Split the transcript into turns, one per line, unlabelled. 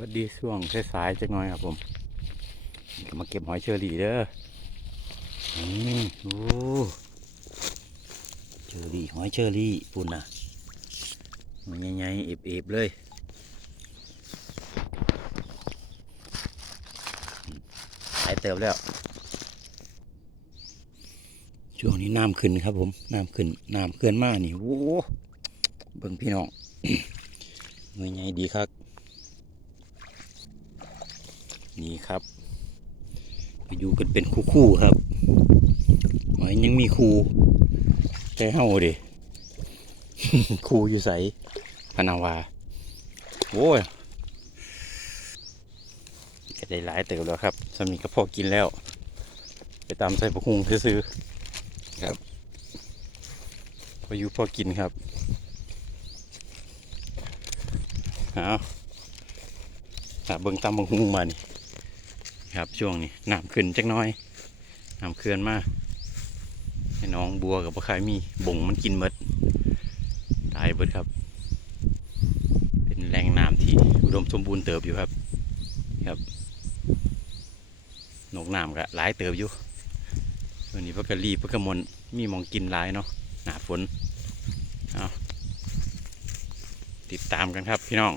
วัสดีช่วงสายๆจักหน่อยครับผมมาเก็บหอยเชอรี่เด้อนี่โอ้เชอรี่หอยเชอรี่ปุ่นนะมันใหญ่ๆเอบๆเลยหายเติบแล้ว ช่วงนี้น้ำขึ้นครับผมน้ำขึ้นน้ำเกินมากนี่โอ้เบิ่งพี่น้องเงยใหญ่ดีครับ นี่ครับไปอยู่กันเป็นคู่ๆครับหอยยังมีคู่แต่เฮาดิคู่อยู่ใสพนาวาโอ้ยก็ได้หลายเติบแล้วครับสามีก็พอกินแล้ว ไปตามใส่ปะคุงซื้อๆครับพออยู่พอกินครับเอาหาเบิ่งตามบังหุงมานี่ ครับช่วงนี้น้ำขึ้นจักน้อยน้ำเขื่อนมาให้น้องบัวกับปลาคายมีบ่งมันกินหมดตายเบิดครับ เป็นแหล่งน้ำที่อุดมสมบูรณ์เติบอยู่ครับครับนกน้ำก็หลายเติบอยู่วันนี้พวกกะลีพวกกระมนมีมองกินหลายเนาะหนาฝนเอาติดตามกันครับพี่น้อง